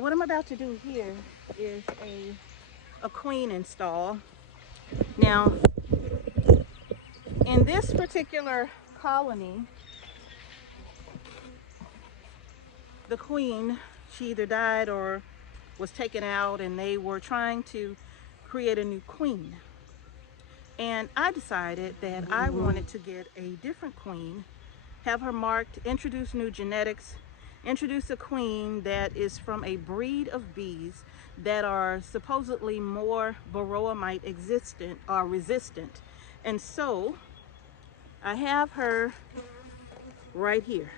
What I'm about to do here is a queen install. Now, in this particular colony, the queen, she either died or was taken out, and they were trying to create a new queen. And I decided that I wanted to get a different queen, have her marked, introduce new genetics, introduce a queen that is from a breed of bees that are supposedly more varroa mite resistant. And so I have her right here.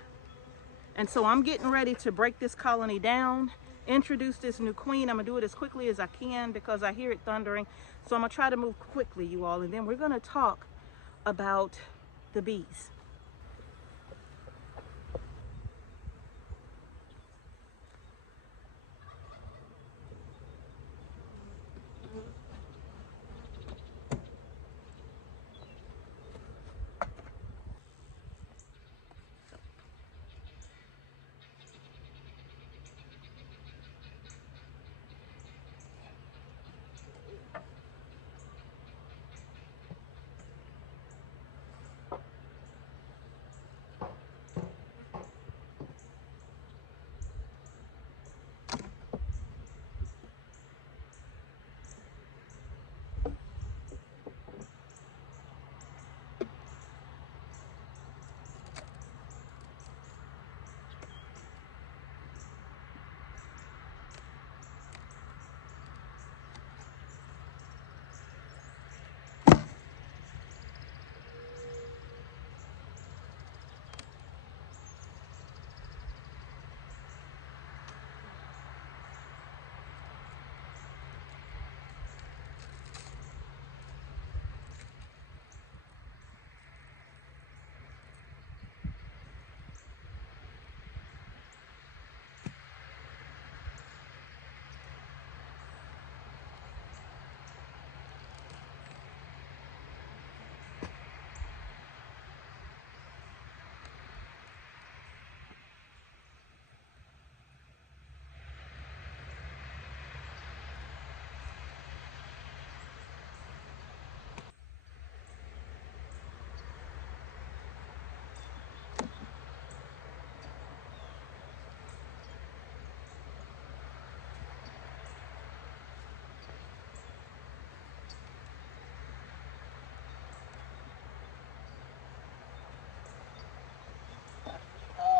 And so I'm getting ready to break this colony down, introduce this new queen. I'm gonna do it as quickly as I can because I hear it thundering. So I'm gonna try to move quickly, you all, and then we're gonna talk about the bees.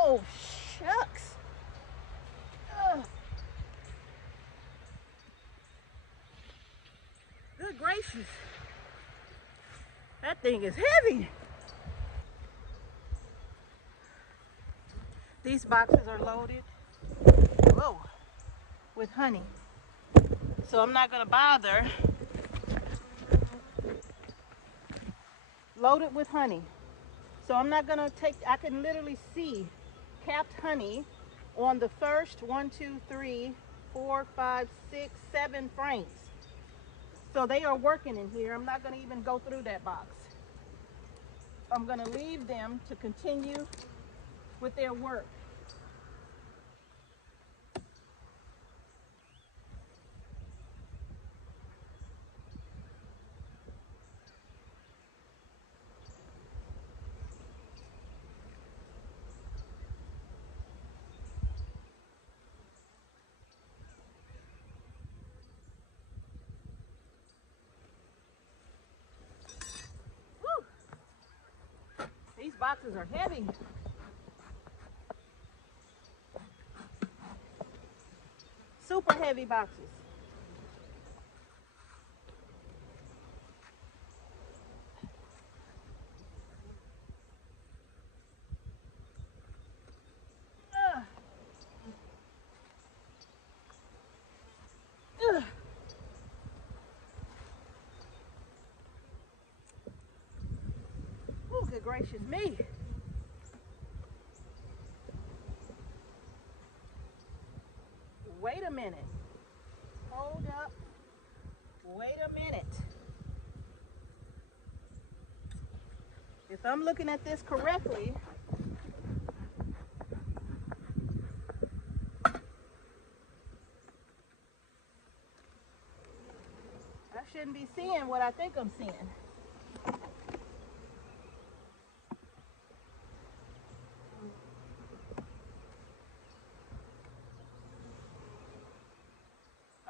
Oh, shucks. Ugh. Good gracious. That thing is heavy. These boxes are loaded, whoa, with honey. So I'm not gonna bother. Loaded with honey. So I'm not gonna I can literally see capped honey on the first 1, 2, 3, 4, 5, 6, 7 frames. So they are working in here. I'm not gonna even go through that box. I'm gonna leave them to continue with their work. Woo! These boxes are heavy. Super heavy boxes. Oh, good gracious me. Wait a minute. Hold up. Wait a minute. If I'm looking at this correctly, shouldn't be seeing what I think I'm seeing.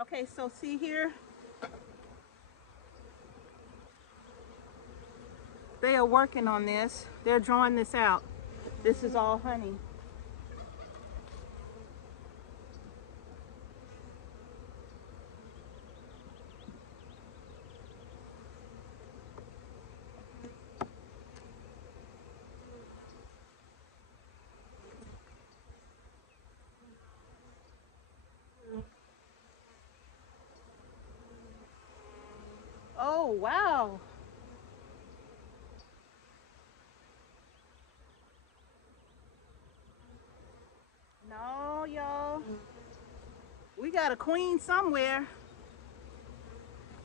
Okay, so see here, they are working on this. They're drawing this out. This is all honey. Oh, wow. No, y'all. We got a queen somewhere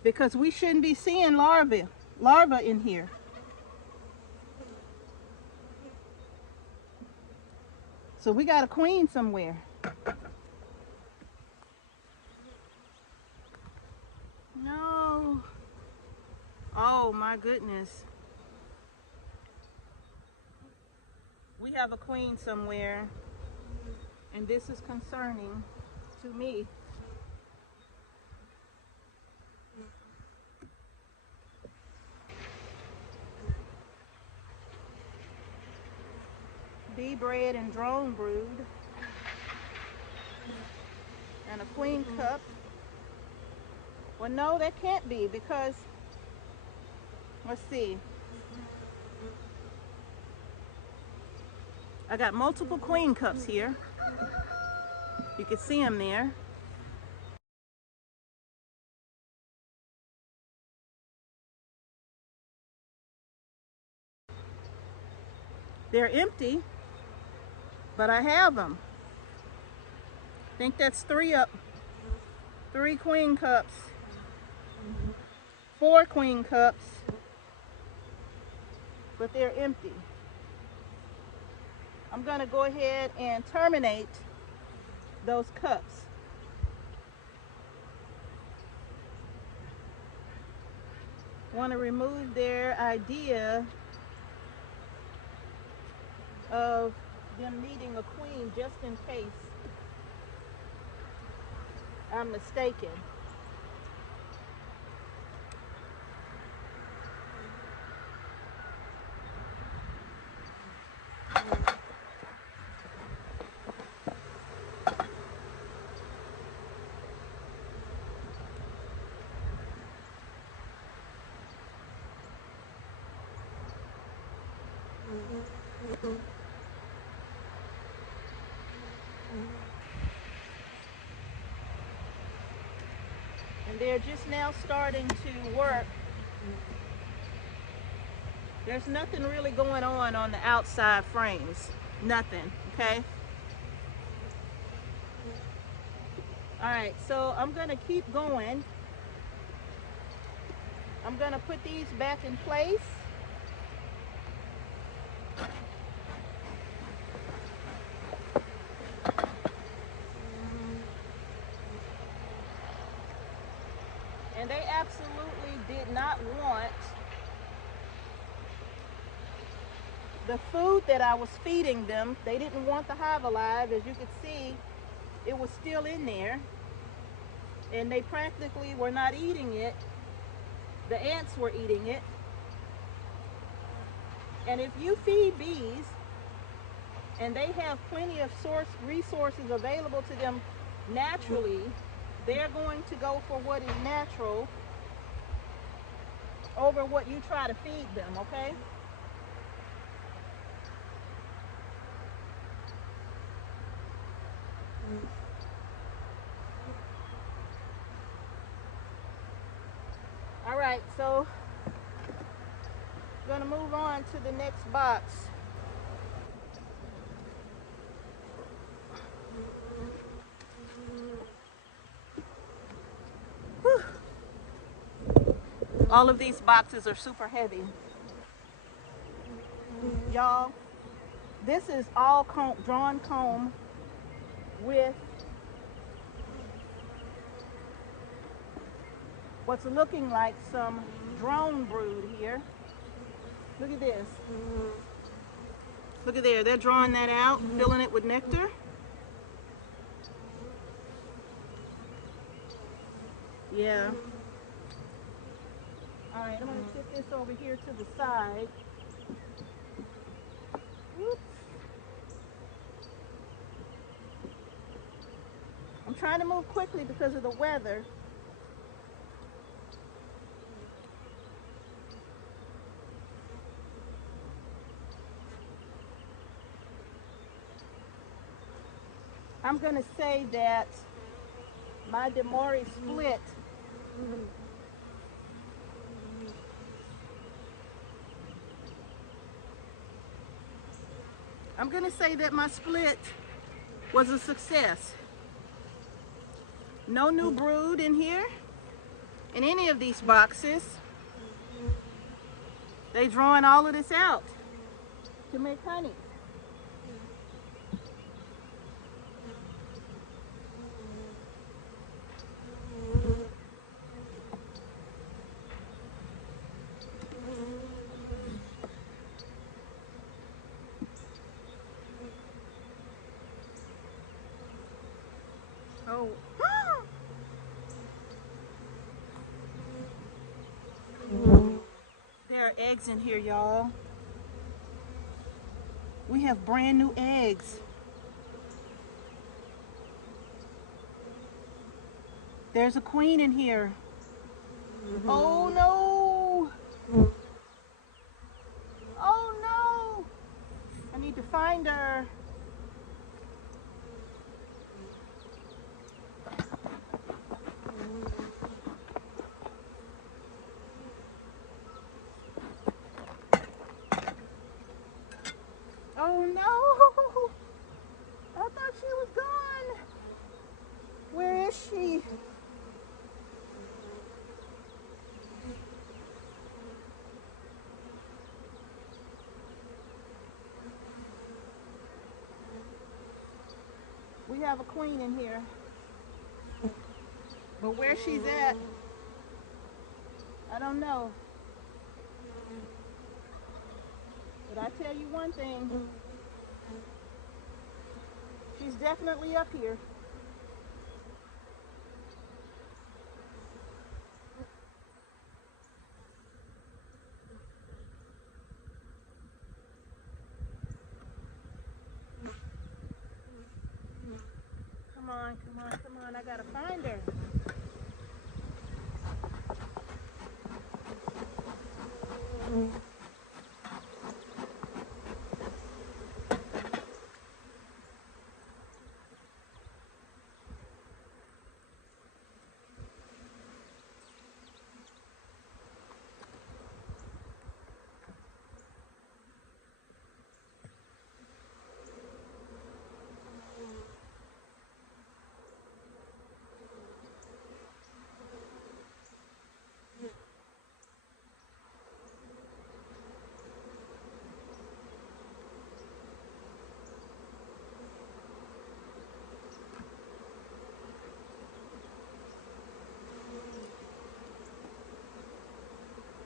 because we shouldn't be seeing larvae in here. So we got a queen somewhere. No. Oh my goodness. We have a queen somewhere, and this is concerning to me. Bee bred and drone brood, and a queen cup. Well, no, that can't be because, let's see. I got multiple queen cups here. You can see them there. They're empty, but I have them. I think that's three queen cups, 4 queen cups, but they're empty. I'm gonna go ahead and terminate those cups. Want to remove their idea of them needing a queen just in case I'm mistaken. And they're just now starting to work. There's nothing really going on the outside frames. Nothing, okay? All right, so I'm gonna keep going. I'm gonna put these back in place. And they absolutely did not want the food that I was feeding them. They didn't want the hive alive. As you can see, it was still in there. And they practically were not eating it. The ants were eating it. And if you feed bees, and they have plenty of resources available to them naturally, they're going to go for what is natural over what you try to feed them, okay? All right, so I'm gonna move on to the next box. Whew. All of these boxes are super heavy. Y'all, this is all drawn comb with what's looking like some drone brood here. Look at this. Look at there, they're drawing that out, filling it with nectar. Yeah. All right, I'm gonna sit this over here to the side. Whoops. I'm trying to move quickly because of the weather. I'm going to say that my Demori split I'm going to say that my split was a success. No new brood in here in any of these boxes. They drawing all of this out to make honey. Oh. There are eggs in here, y'all. We have brand new eggs. There's a queen in here. Oh no! Oh no! I need to find her. Oh no! I thought she was gone. Where is she? We have a queen in here. But where she's at, I don't know. But I tell you one thing. She's definitely up here. Come on, come on, come on. I gotta find her.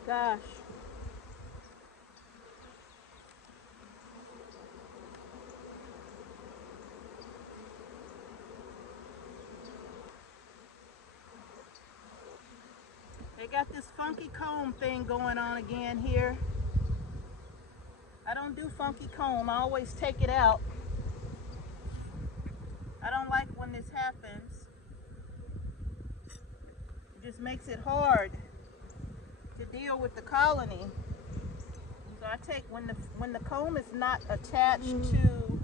Gosh. They got this funky comb thing going on again here. I don't do funky comb. I always take it out. I don't like when this happens. It just makes it hard to deal with the colony. So I take, when the comb is not attached to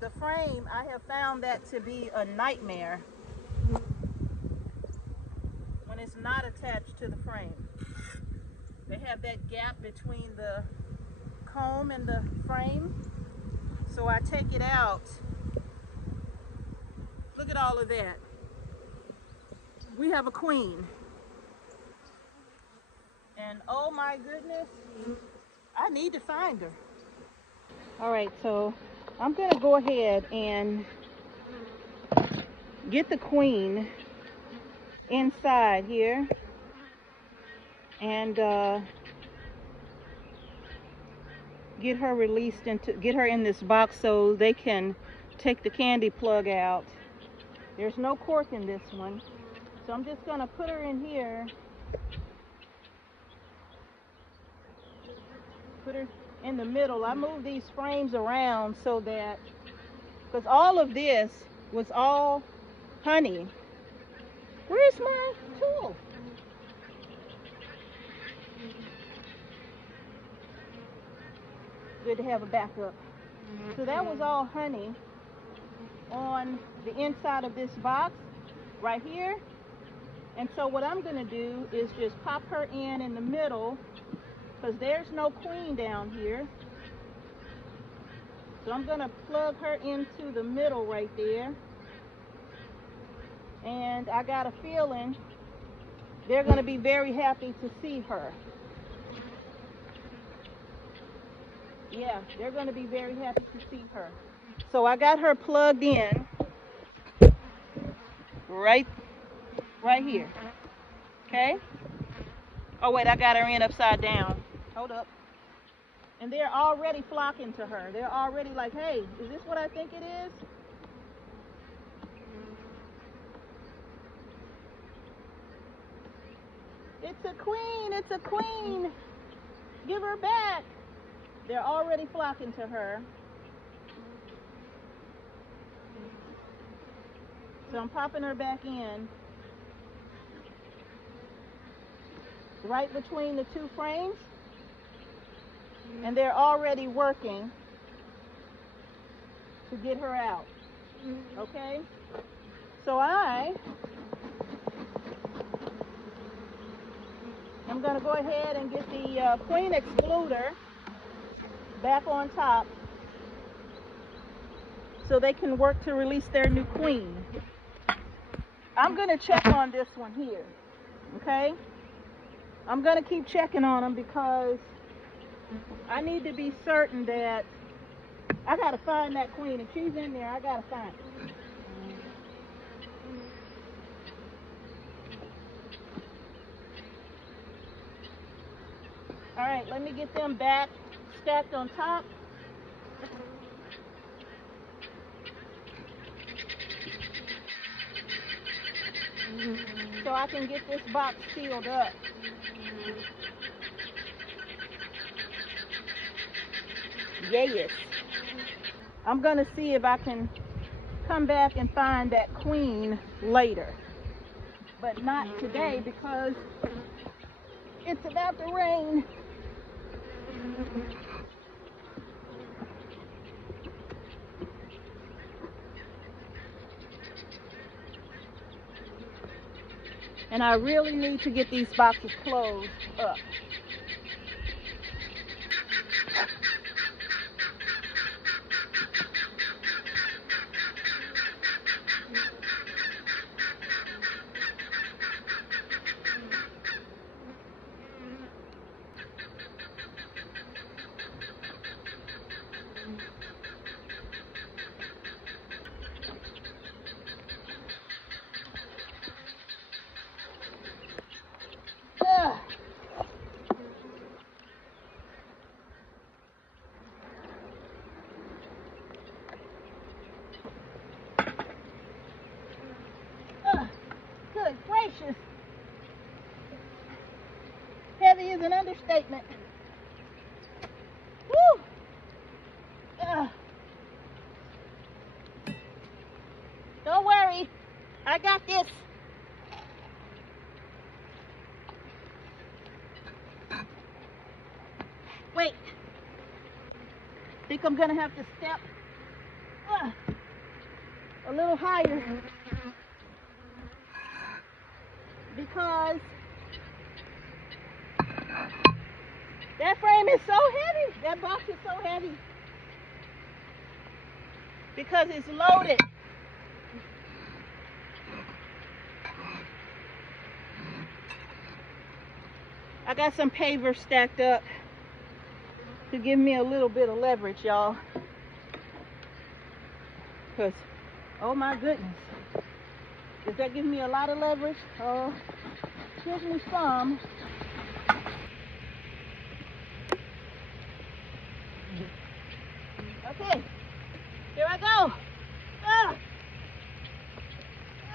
the frame, I have found that to be a nightmare. When it's not attached to the frame. They have that gap between the comb and the frame. So I take it out. Look at all of that. We have a queen. And oh my goodness, I need to find her. All right, so I'm gonna go ahead and get the queen inside here. and get her released get her in this box so they can take the candy plug out. There's no cork in this one, so I'm just gonna put her in here, put her in the middle. I moved these frames around so that, because all of this was all honey. Where's my tool? Good to have a backup. So that was all honey on the inside of this box right here. And so what I'm going to do is just pop her in the middle, because there's no queen down here. So I'm going to plug her into the middle right there. And I got a feeling they're going to be very happy to see her. Yeah, they're going to be very happy to see her. So I got her plugged in right here. Okay? Oh wait, I got her in upside down. Hold up. And they're already flocking to her. They're already like, hey, is this what I think it is? It's a queen, it's a queen. Give her back. They're already flocking to her. So I'm popping her back in. Right between the two frames. And they're already working to get her out. Okay? So I'm going to go ahead and get the queen excluder back on top so they can work to release their new queen. I'm going to check on this one here. Okay? I'm going to keep checking on them because I need to be certain that I got to find that queen. If she's in there, I got to find her. All right, let me get them back stacked on top. So I can get this box sealed up. Yes. I'm going to see if I can come back and find that queen later. But not today because it's about to rain. And I really need to get these boxes closed up. Good gracious. Heavy is an understatement. Woo! Don't worry. I got this. Wait. Think I'm gonna have to step a little higher because that frame is so heavy. That box is so heavy because it's loaded. I got some pavers stacked up to give me a little bit of leverage, y'all. Because, oh my goodness. Does that give me a lot of leverage? Oh, gives me some. Okay, here I go. Ah. Ah.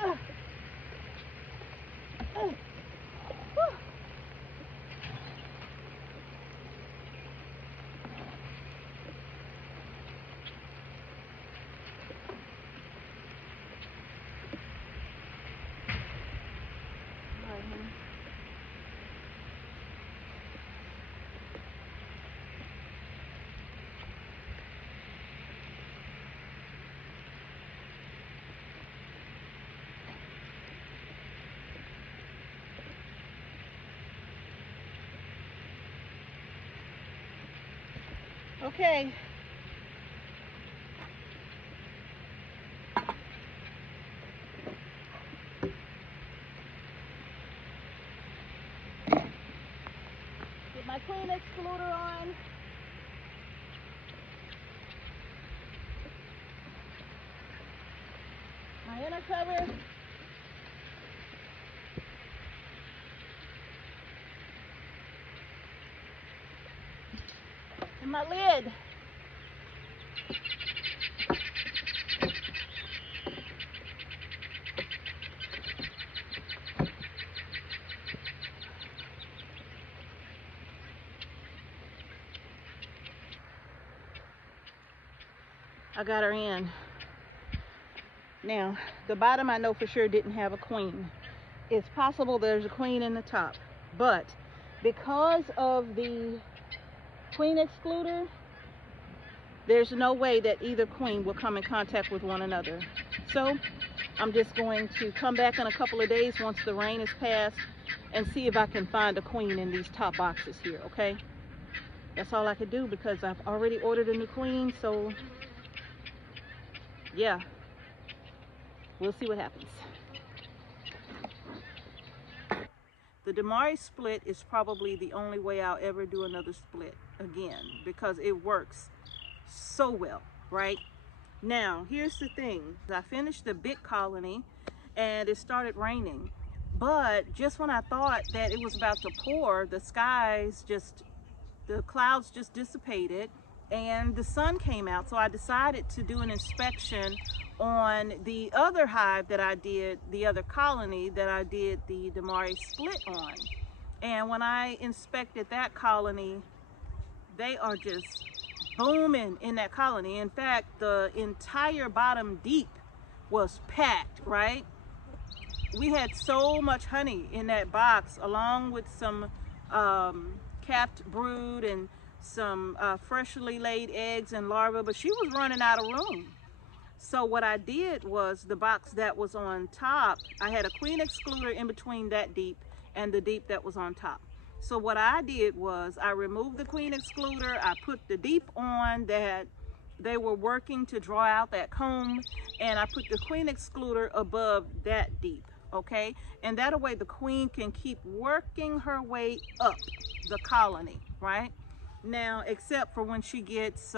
Ah. Whew. All right, honey. Okay. Get my queen excluder on. My inner cover. And my lid. I got her in. Now, the bottom I know for sure didn't have a queen. It's possible there's a queen in the top, but because of the queen excluder, there's no way that either queen will come in contact with one another. So I'm just going to come back in a couple of days once the rain is past and see if I can find a queen in these top boxes here, okay? That's all I could do because I've already ordered a new queen, so yeah, we'll see what happens. The Damari split is probably the only way I'll ever do another split again because it works so well, right? Now, here's the thing. I finished the big colony and it started raining. But just when I thought that it was about to pour, the clouds just dissipated and the sun came out. So I decided to do an inspection on the other hive that I did, the other colony that I did the Damari split on. And when I inspected that colony, they are just booming in that colony. In fact, the entire bottom deep was packed, right? We had so much honey in that box, along with some capped brood and some freshly laid eggs and larvae, but she was running out of room. So what I did was the box that was on top, I had a queen excluder in between that deep and the deep that was on top. So what I did was I removed the queen excluder, I put the deep on that they were working to draw out that comb, and I put the queen excluder above that deep, okay? And that way the queen can keep working her way up the colony, right? Now, except for when she gets,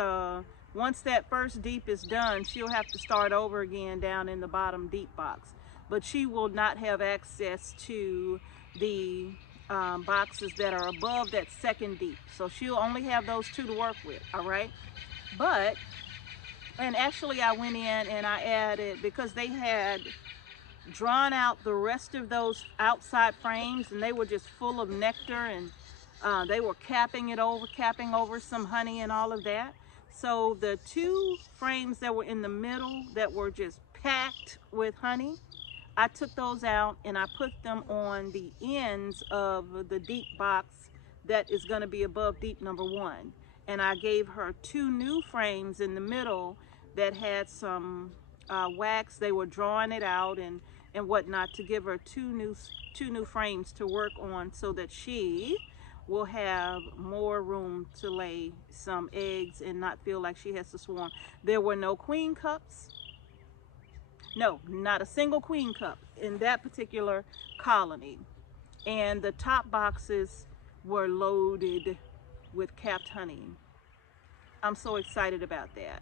once that first deep is done, she'll have to start over again down in the bottom deep box. But she will not have access to the boxes that are above that second deep. So she'll only have those two to work with, all right? But, and actually I went in and I added, because they had drawn out the rest of those outside frames and they were just full of nectar, and they were capping over some honey and all of that. So the two frames that were in the middle that were just packed with honey, I took those out and I put them on the ends of the deep box that is going to be above deep number 1. And I gave her two new frames in the middle that had some wax. They were drawing it out and whatnot, to give her two new frames to work on, so that she will have more room to lay some eggs and not feel like she has to swarm. There were no queen cups. No, not a single queen cup in that particular colony. And the top boxes were loaded with capped honey. I'm so excited about that.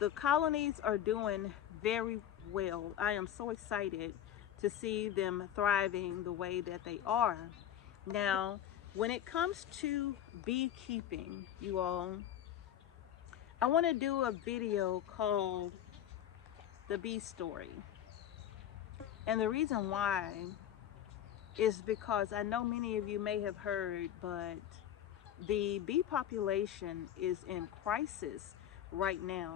The colonies are doing very well. I am so excited to see them thriving the way that they are. Now, when it comes to beekeeping, you all, I want to do a video called The Bee Story. And the reason why is because I know many of you may have heard, but the bee population is in crisis right now.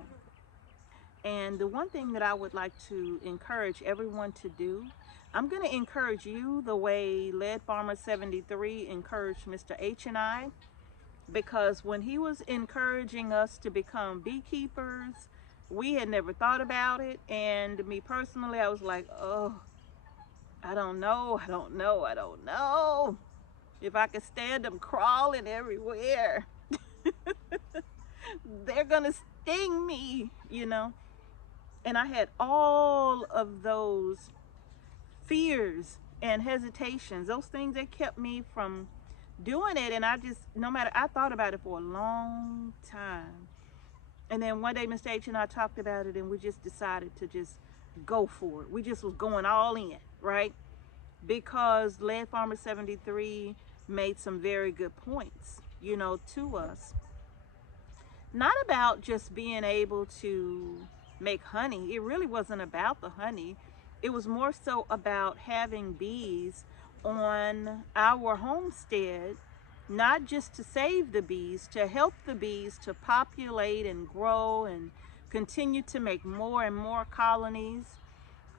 And the one thing that I would like to encourage everyone to do, I'm going to encourage you the way Lead Farmer 73 encouraged Mr. H and I, because when he was encouraging us to become beekeepers, we had never thought about it. And me personally, I was like, oh, I don't know if I could stand them crawling everywhere. They're gonna sting me, you know. And I had all of those fears and hesitations, those things that kept me from doing it. And I just, I thought about it for a long time. And then one day Mr. H and I talked about it, and we just decided to just go for it. We just was going all in, right? Because Lead Farmer 73 made some very good points, you know, to us. Not about just being able to make honey. It really wasn't about the honey. It was more so about having bees on our homestead, not just to save the bees, to help the bees to populate and grow and continue to make more and more colonies,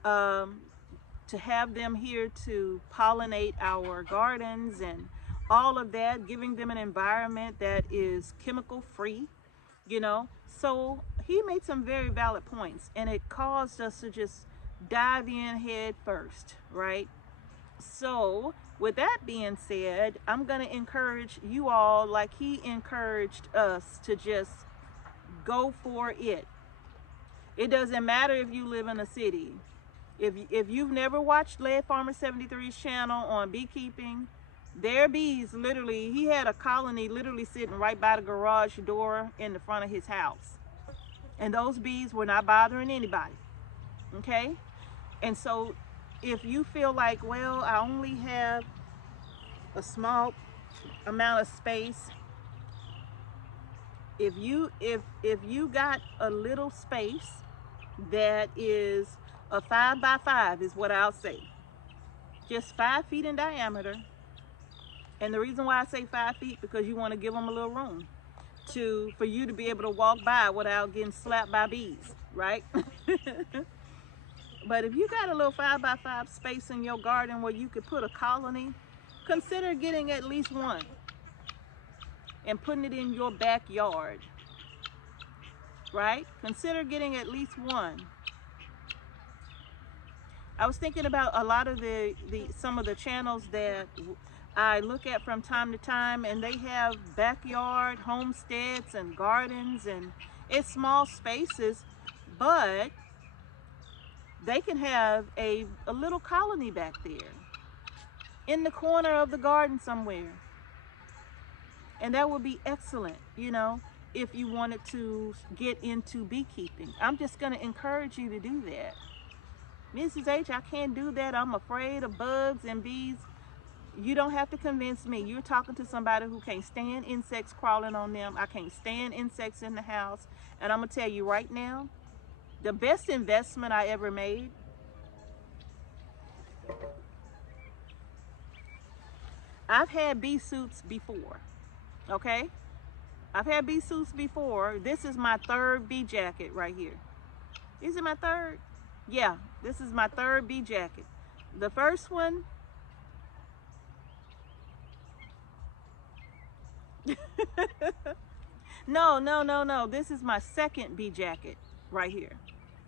to have them here to pollinate our gardens and all of that, giving them an environment that is chemical free, you know. So he made some very valid points, and it caused us to just dive in head first, right? So with that being said, I'm going to encourage you all, like he encouraged us, to just go for it. It doesn't matter if you live in a city. If you've never watched Lead Farmer 73's channel on beekeeping, their bees literally, he had a colony literally sitting right by the garage door in the front of his house. And those bees were not bothering anybody, okay? And so if you feel like, well, I only have a small amount of space, if you got a little space that is a 5 by 5 is what I'll say, just 5 feet in diameter. And the reason why I say 5 feet, because you want to give them a little room for you to be able to walk by without getting slapped by bees, right? But if you got a little 5 by 5 space in your garden where you could put a colony, consider getting at least one and putting it in your backyard, right? Consider getting at least one. I was thinking about a lot of some of the channels that I look at from time to time, and they have backyard homesteads and gardens, and it's small spaces, but they can have a little colony back there in the corner of the garden somewhere. And that would be excellent, you know, if you wanted to get into beekeeping. I'm just going to encourage you to do that. Mrs. H, I can't do that. I'm afraid of bugs and bees. You don't have to convince me. You're talking to somebody who can't stand insects crawling on them. I can't stand insects in the house. And I'm going to tell you right now, the best investment I ever made, I've had bee suits before, okay? I've had bee suits before. This is my 3rd bee jacket right here. Is it my 3rd? Yeah, this is my 3rd bee jacket. The first one, no. This is my 2nd bee jacket right here.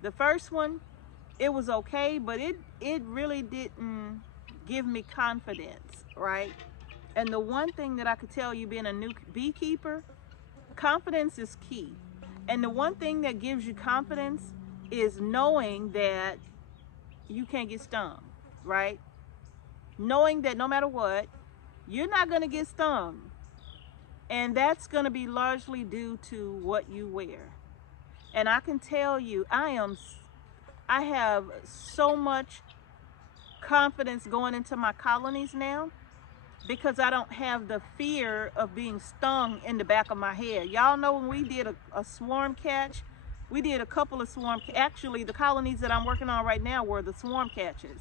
The first one, it was okay, but it really didn't give me confidence, right? And the one thing that I could tell you, being a new beekeeper, confidence is key. And the one thing that gives you confidence is knowing that you can't get stung, right? Knowing that no matter what, you're not going to get stung. And that's going to be largely due to what you wear. And I can tell you, I have so much confidence going into my colonies now, because I don't have the fear of being stung in the back of my head. Y'all know when we did a swarm catch, we did a couple of actually the colonies that I'm working on right now were the swarm catches.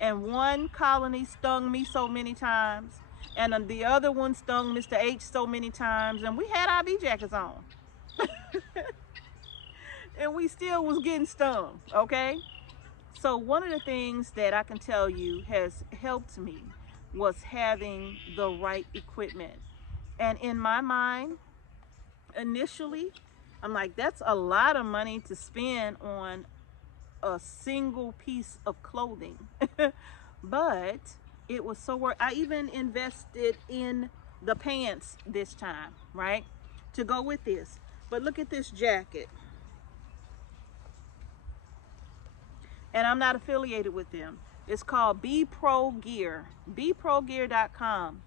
And one colony stung me so many times, and then the other one stung Mr. H so many times, and we had our bee jackets on. And we still was getting stung, okay? So one of the things that I can tell you has helped me was having the right equipment. And in my mind, initially, I'm like, that's a lot of money to spend on a single piece of clothing. But it was so worth. I even invested in the pants this time, right? To go with this. But look at this jacket. And I'm not affiliated with them. It's called Bee Pro Gear, beeprogear.com.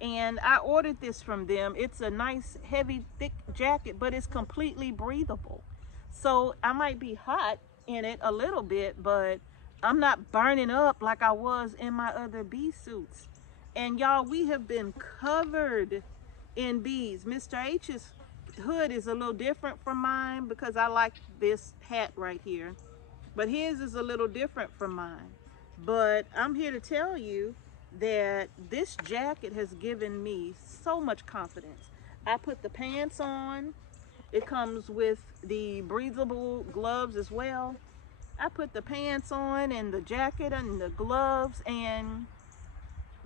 And I ordered this from them. It's a nice, heavy, thick jacket, but it's completely breathable. So I might be hot in it a little bit, but I'm not burning up like I was in my other bee suits. And y'all, we have been covered in bees. Mr. H's hood is a little different from mine because I like this hat right here. But his is a little different from mine. But I'm here to tell you that this jacket has given me so much confidence. I put the pants on. It comes with the breathable gloves as well. I put the pants on and the jacket and the gloves, and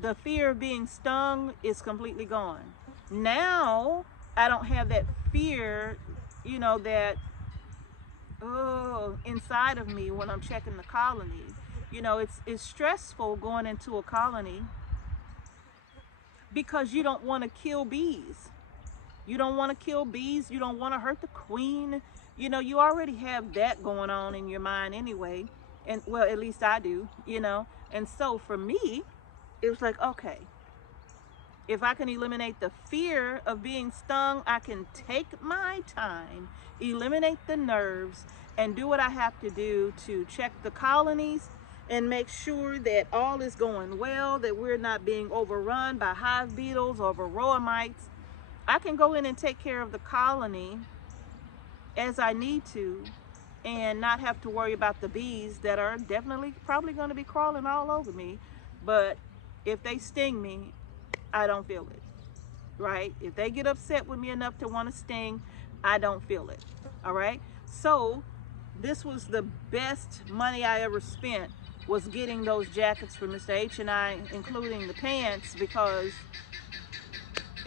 the fear of being stung is completely gone. Now I don't have that fear, you know, that inside of me when I'm checking the colony. You know, it's stressful going into a colony because you don't want to kill bees. You don't want to kill bees. You don't want to hurt the queen. You know, you already have that going on in your mind anyway. And well, at least I do, you know. And so for me, it was like, okay, if I can eliminate the fear of being stung, I can take my time, eliminate the nerves, and do what I have to do to check the colonies and make sure that all is going well, that we're not being overrun by hive beetles or varroa mites. I can go in and take care of the colony as I need to and not have to worry about the bees that are definitely probably going to be crawling all over me. But if they sting me, I don't feel it, right? If they get upset with me enough to want to sting, I don't feel it, all right? So this was the best money I ever spent, was getting those jackets for Mr. H and I, including the pants, because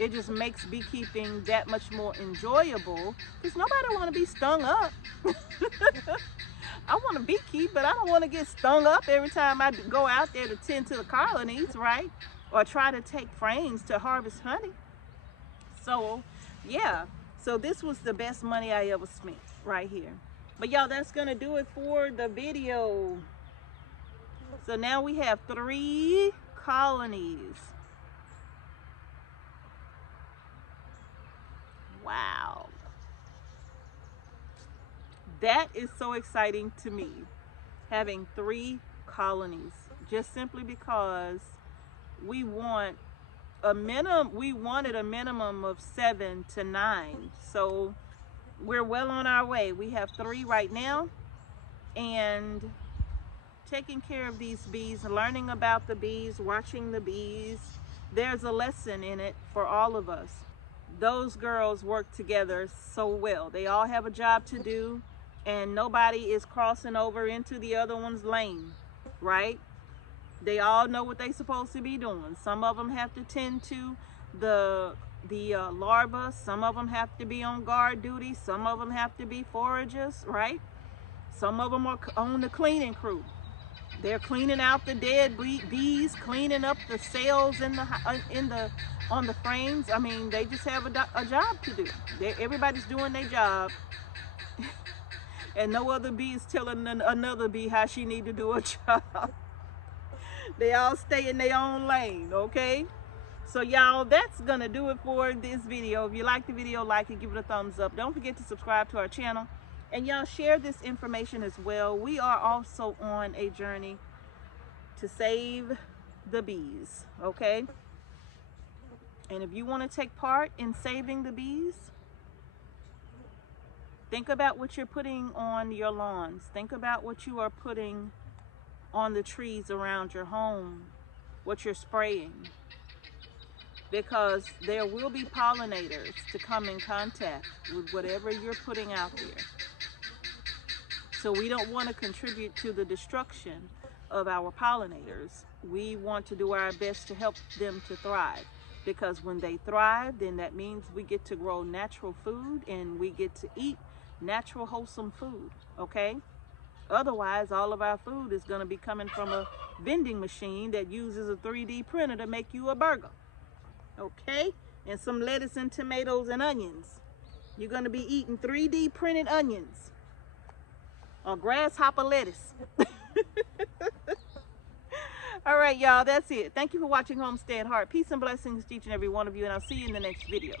it just makes beekeeping that much more enjoyable, because nobody want to be stung up. I want to beekeep, but I don't want to get stung up every time I go out there to tend to the colonies, right? Or try to take frames to harvest honey. So yeah, so this was the best money I ever spent right here. But y'all, that's gonna do it for the video. So now we have 3 colonies. Wow, that is so exciting to me, having 3 colonies, just simply because we wanted a minimum of 7 to 9. So we're well on our way. We have 3 right now, and taking care of these bees, learning about the bees, watching the bees, there's a lesson in it for all of us. Those girls work together so well. They all have a job to do, and nobody is crossing over into the other one's lane, right? They all know what they're supposed to be doing. Some of them have to tend to the larvae. Some of them have to be on guard duty. Some of them have to be foragers, right? Some of them are on the cleaning crew. They're cleaning out the dead bees, cleaning up the cells on the frames. I mean, they just have a job to do. Everybody's doing their job, and no other bee is telling another bee how she need to do a job. They all stay in their own lane, okay? So y'all, that's gonna do it for this video. If you like the video, like it, give it a thumbs up. Don't forget to subscribe to our channel, and y'all share this information as well. We are also on a journey to save the bees, okay? And if you want to take part in saving the bees, think about what you're putting on your lawns. Think about what you are putting on the trees around your home, what you're spraying. Because there will be pollinators to come in contact with whatever you're putting out there. So we don't want to contribute to the destruction of our pollinators. We want to do our best to help them to thrive. Because when they thrive, then that means we get to grow natural food and we get to eat natural, wholesome food, okay? Otherwise, all of our food is going to be coming from a vending machine that uses a 3D printer to make you a burger, okay? And some lettuce and tomatoes and onions. You're going to be eating 3D printed onions or grasshopper lettuce. All right, y'all, that's it. Thank you for watching Homestead Heart. Peace and blessings to each and every one of you, and I'll see you in the next video.